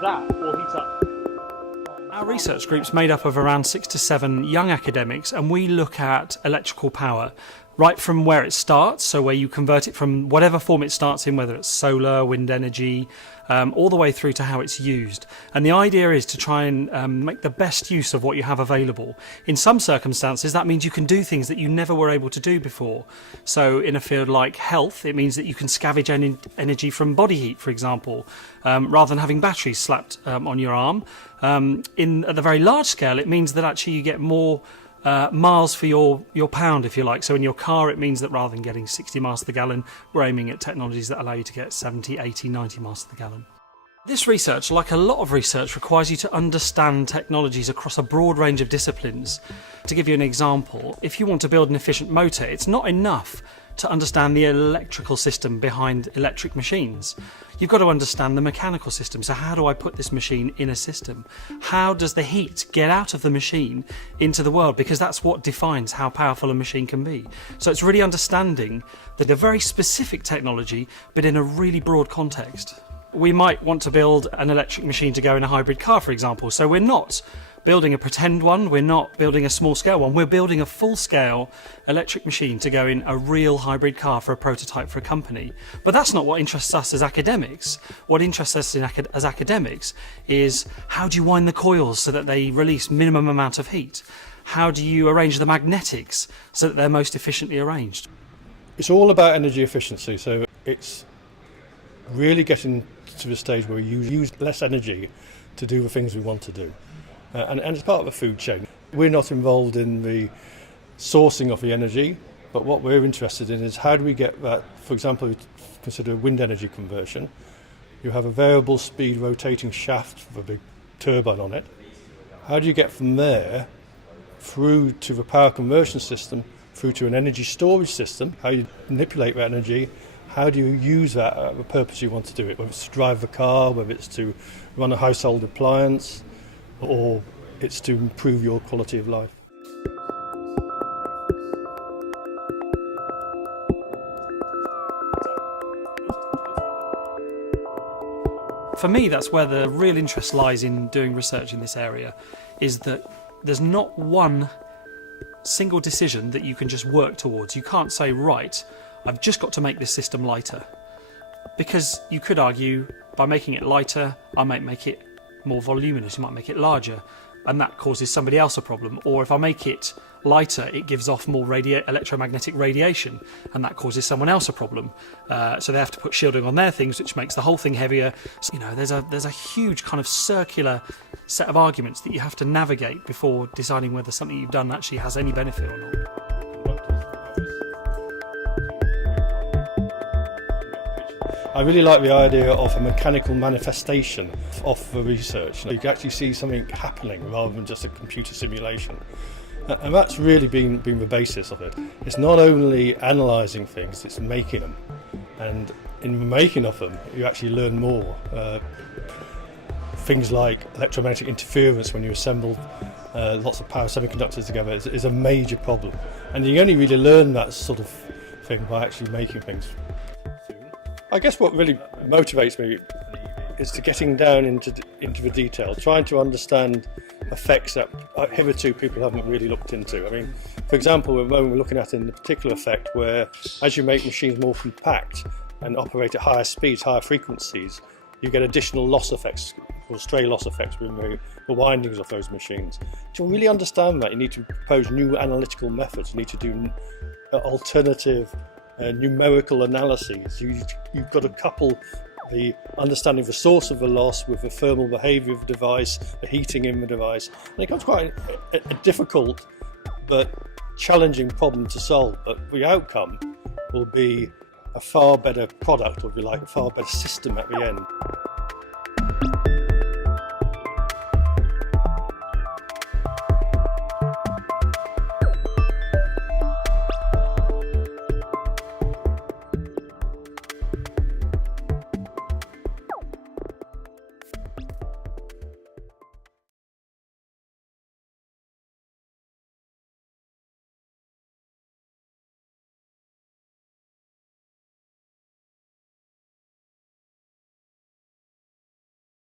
that will heat up. Our research group's made up of around 6 to 7 young academics, and we look at electrical power right from where it starts, so where you convert it from whatever form it starts in, whether it's solar, wind energy, all the way through to how it's used. And the idea is to try and make the best use of what you have available. In some circumstances, that means you can do things that you never were able to do before. So in a field like health, it means that you can scavenge energy from body heat, for example, rather than having batteries slapped on your arm. At the very large scale, it means that actually you get more miles for your pound, if you like. So in your car, it means that rather than getting 60 miles to the gallon, we're aiming at technologies that allow you to get 70, 80, 90 miles to the gallon. This research, like a lot of research, requires you to understand technologies across a broad range of disciplines. To give you an example, if you want to build an efficient motor, it's not enough to understand the electrical system behind electric machines. You've got to understand the mechanical system. So how do I put this machine in a system? How does the heat get out of the machine into the world? Because that's what defines how powerful a machine can be. So it's really understanding that a very specific technology, but in a really broad context. We might want to build an electric machine to go in a hybrid car, for example. So we're not building a pretend one, we're not building a small scale one, we're building a full scale electric machine to go in a real hybrid car for a prototype for a company. But that's not what interests us as academics. What interests us as academics is how do you wind the coils so that they release minimum amount of heat? How do you arrange the magnetics so that they're most efficiently arranged? It's all about energy efficiency, so it's really getting to the stage where we use less energy to do the things we want to do. And it's part of the food chain. We're not involved in the sourcing of the energy, but what we're interested in is how do we get that, for example, consider wind energy conversion. You have a variable speed rotating shaft with a big turbine on it. How do you get from there through to the power conversion system, through to an energy storage system? How you manipulate that energy? How do you use that at the purpose you want to do it? Whether it's to drive the car, whether it's to run a household appliance, or it's to improve your quality of life. For me, that's where the real interest lies in doing research in this area, is that there's not one single decision that you can just work towards. You can't say, right, I've just got to make this system lighter. Because you could argue, by making it lighter, I might make it more voluminous, you might make it larger, and that causes somebody else a problem. Or if I make it lighter, it gives off more electromagnetic radiation, and that causes someone else a problem. So they have to put shielding on their things, which makes the whole thing heavier. So, there's a huge kind of circular set of arguments that you have to navigate before deciding whether something you've done actually has any benefit or not. I really like the idea of a mechanical manifestation of the research. You can actually see something happening rather than just a computer simulation. And that's really been the basis of it. It's not only analysing things, it's making them. And in the making of them, you actually learn more. Things like electromagnetic interference when you assemble lots of power semiconductors together is a major problem. And you only really learn that sort of thing by actually making things. I guess what really motivates me is to getting down into the detail, trying to understand effects that hitherto people haven't really looked into. I mean, for example, at the moment we're looking at in the particular effect where as you make machines more compact and operate at higher speeds, higher frequencies, you get additional loss effects, or stray loss effects within the windings of those machines. To really understand that, you need to propose new analytical methods, you need to do alternative numerical analyses. You've got to couple the understanding of the source of the loss with the thermal behaviour of the device, the heating in the device. And it becomes quite a difficult but challenging problem to solve. But the outcome will be a far better product, or if you like, a far better system at the end.